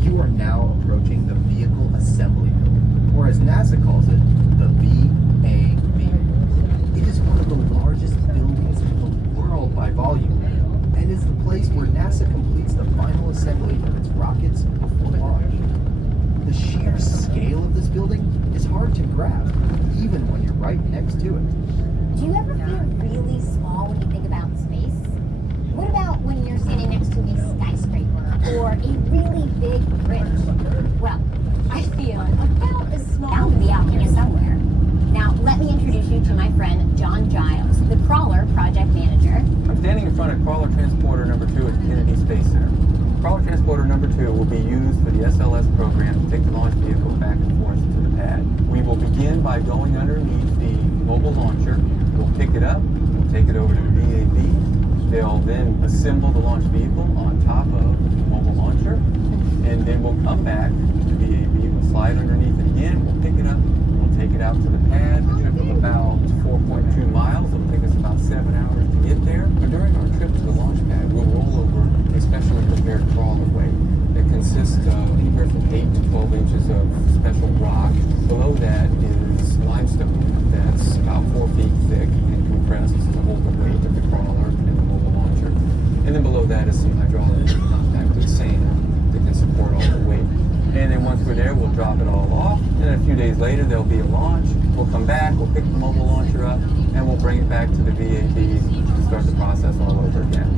You are now approaching the Vehicle Assembly Building, or as NASA calls it, the VAB. It is one of the largest buildings in the world by volume, and is the place where NASA completes the final assembly of its rockets before launch. The sheer scale of this building is hard to grasp, even when you're right next to it. Do you ever feel really small when you think about space? What about when you're standing next to a skyscraper or a really big bridge? Well, I feel about as small. That would be out here somewhere. Now, let me introduce you to my friend John Giles, the Crawler project manager. I'm standing in front of Crawler Transporter number 2 at Kennedy Space Center. Crawler Transporter number 2 will be used for the SLS program to take the launch vehicle back and forth to the pad. We will begin by going underneath the mobile launcher. We'll pick it up, we'll take it over to the VAB. They'll then assemble the launch vehicle on top of the mobile launcher, and then we'll come back to the VAB. We'll slide underneath it again, we'll pick it up, we'll take it out to the pad. A trip of about 4.2 miles. It'll take us about 7 hours to get there. But during our trip to the launch pad, we'll roll over a specially prepared crawlerway that consists of anywhere from 8 to 12 inches of special rock. Below that is limestone that's about 4 feet thick and compressed to hold the weight of the crawler and the mobile launcher. And then below that is some hydraulic compacted sand that can support all the weight. And then once we're there, we'll drop it all off. And then a few days later, there'll be a launch. We'll come back, we'll pick the mobile launcher up, and we'll bring it back to the VAB and start the process all over again.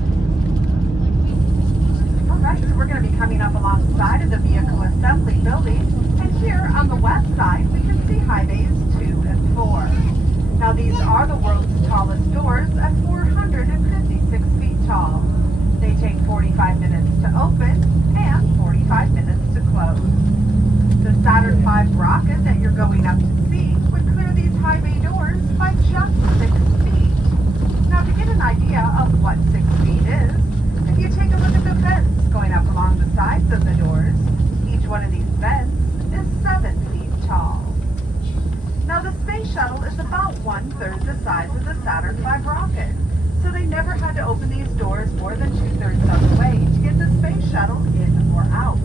All right, so we're going to be coming up alongside of the Vehicle Assembly Building. And here on the west side, we can see high bays 2 and 4. Now these are the world's tallest doors at 456 feet tall. They take 45 minutes to open and 45 minutes to close. The Saturn V rocket that you're going up to see would clear these high bay doors by just 6 feet. Now to get an idea of what 6 feet is, if you take a look at the vents going up along the sides of the doors, each one of these vents is 7 feet tall. Now the space shuttle is about 1/3 the size of the Saturn V rocket, so they never had to open these doors more than 2/3 of the way to get the space shuttle in or out.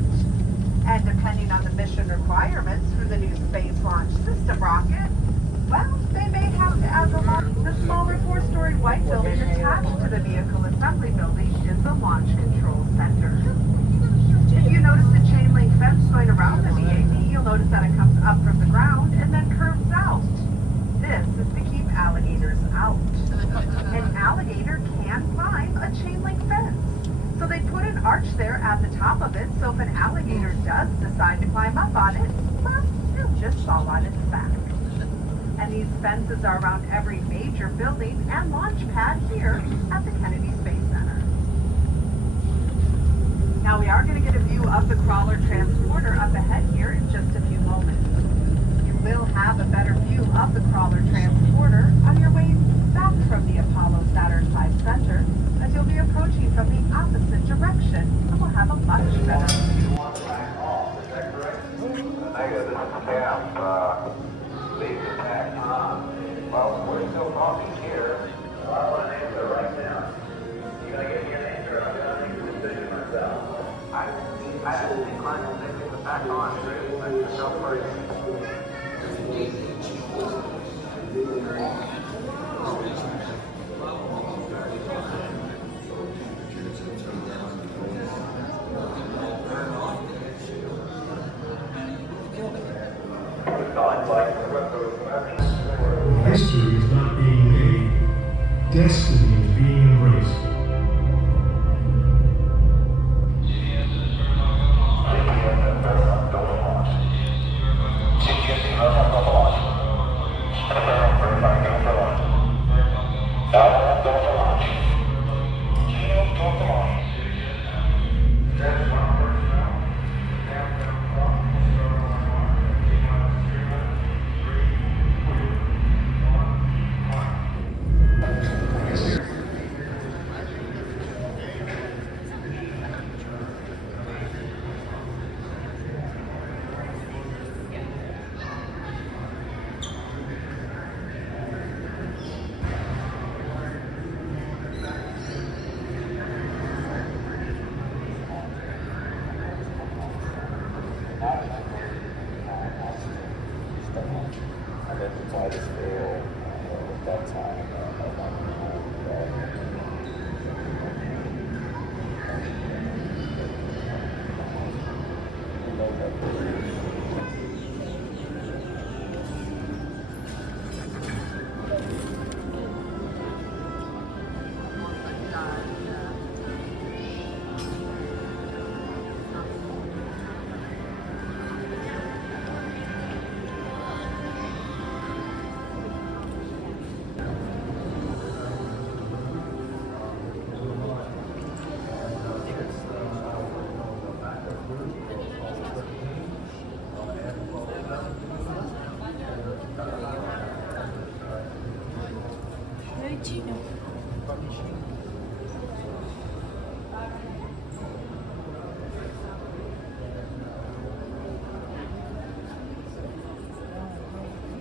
And depending on the mission requirements for the new Space Launch System rocket, well, they may have to add the launch. The smaller 4-story white building attached to the Vehicle Assembly Building is the Launch Control Center. If you notice the chain link fence going around the VAB, you'll notice that it comes up from the ground and then curves out. This is to keep alligators out. An alligator can climb a chain link fence. So they put an arch there at the top of it, so if an alligator does decide to climb up on it, well, it'll just fall on its back. And these fences are around every major building and launch pad here at the Kennedy Space Center. Now we are going to get a view of the Crawler Transporter up ahead here in just a few moments. You will have a better view of the Crawler Transporter on your way back from the Apollo Saturn V Center, as you'll be approaching from the opposite direction and will have a much better view. Negative, this is Cap. Leave the back. Well, we're still talking here. Well, I want an answer right now. You gonna give me an answer? I'm gonna make a decision myself. I I declined to take it back on. Like yourself first. History is not being made. Destiny is being embraced.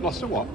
Lost a what?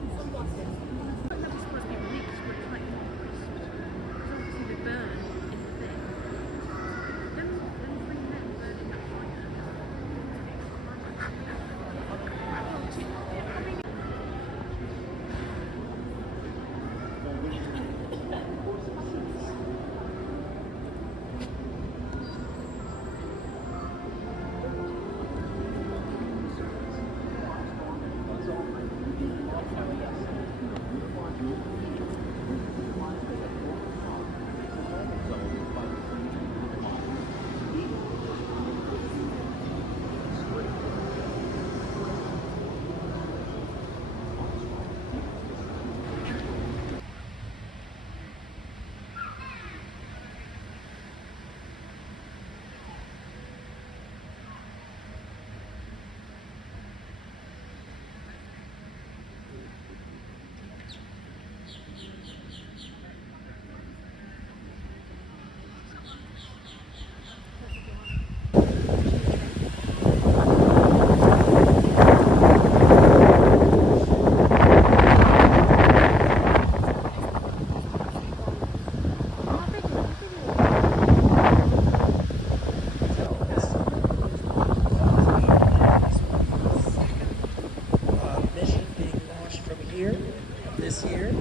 This year,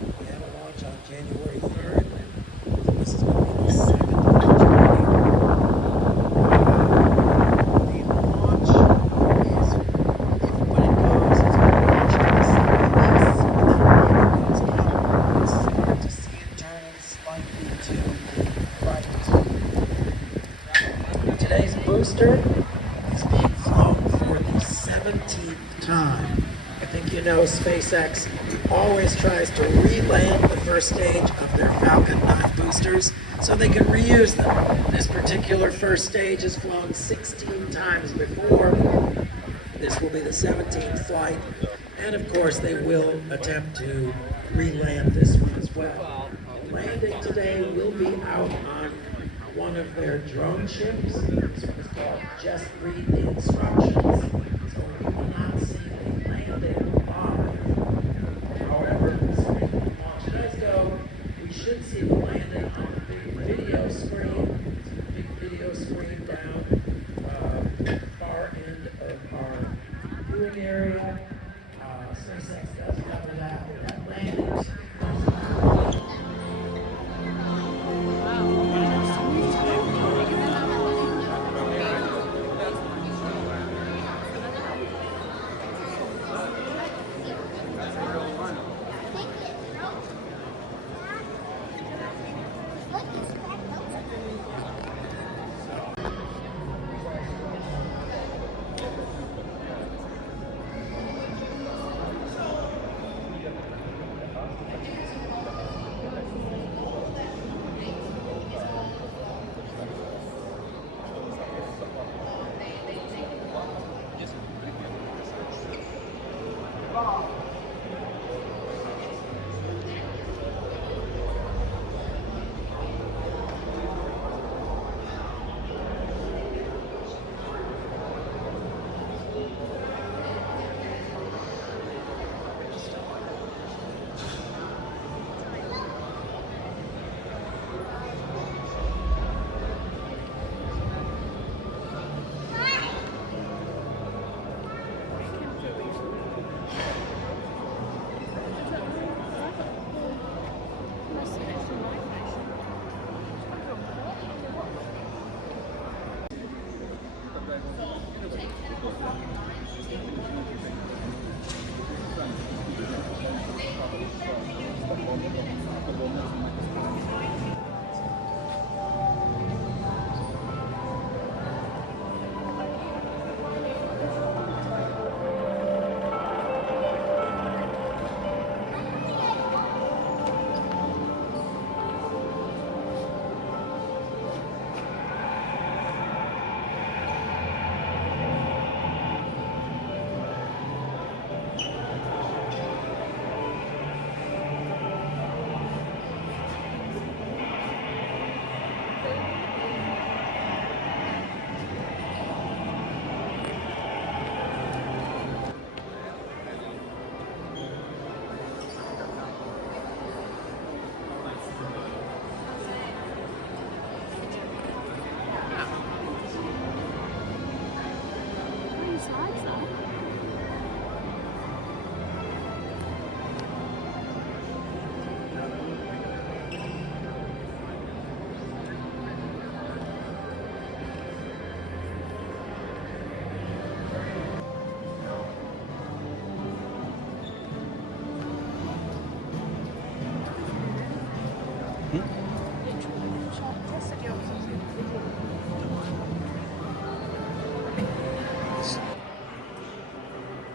we have a launch on January 3rd. This is going to be the second journey. The launch is, when it goes, it's going to launch to the southeast, and then it's going to see it turn slightly to right. Today's booster is being flown for the 17th time. I think you know SpaceX always tries to re-land the first stage of their Falcon 9 boosters so they can reuse them. This particular first stage has flown 16 times before. This will be the 17th flight, and of course they will attempt to re-land this one as well. Landing today will be out on one of their drone ships. This one is called Just Read the Instructions, so we will not see the landing live. However, when the launch does go, we should see the landing on the big video screen. So the big video screen down landing area. SpaceX does cover that with that landings.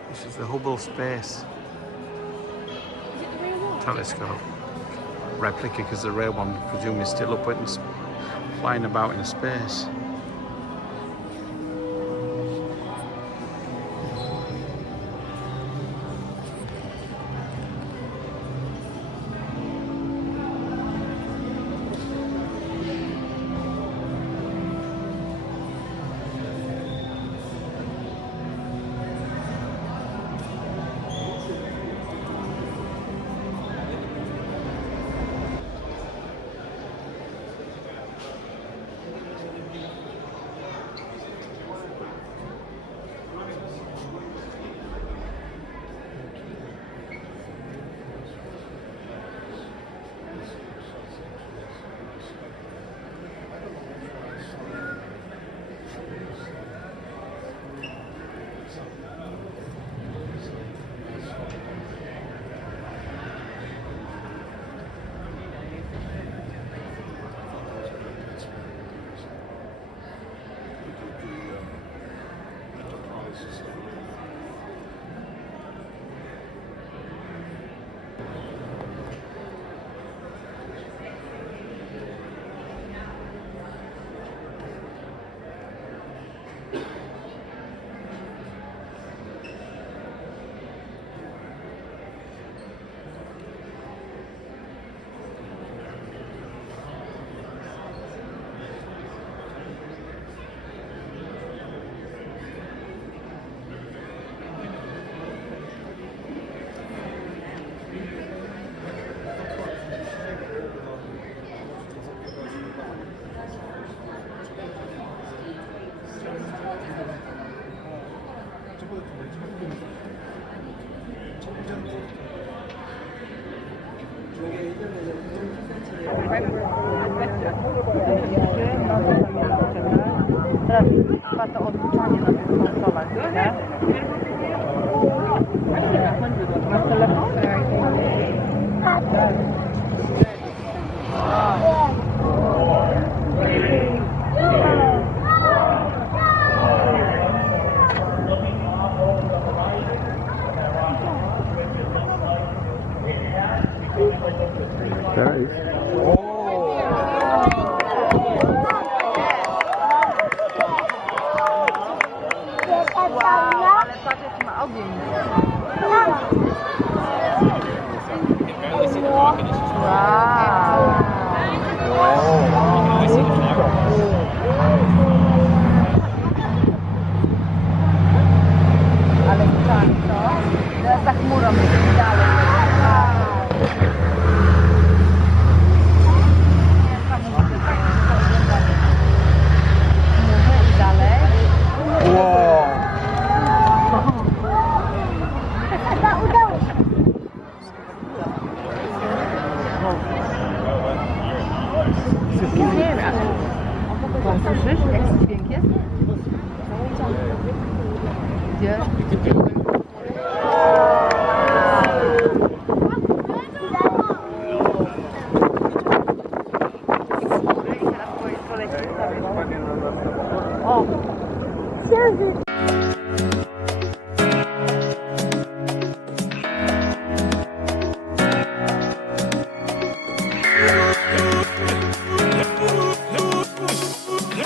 This is the Hubble Space Telescope replica, because the real one presumably is still up and flying about in space. to odliczanie na tych konsolach, nie? Masz telefon? There it is. Ale patrz jaki ma ogień. Ale tak, to? Teraz tak chmurą dalej. Nie wiem. Słyszysz, jaki dźwięk jest? Gdzie? O!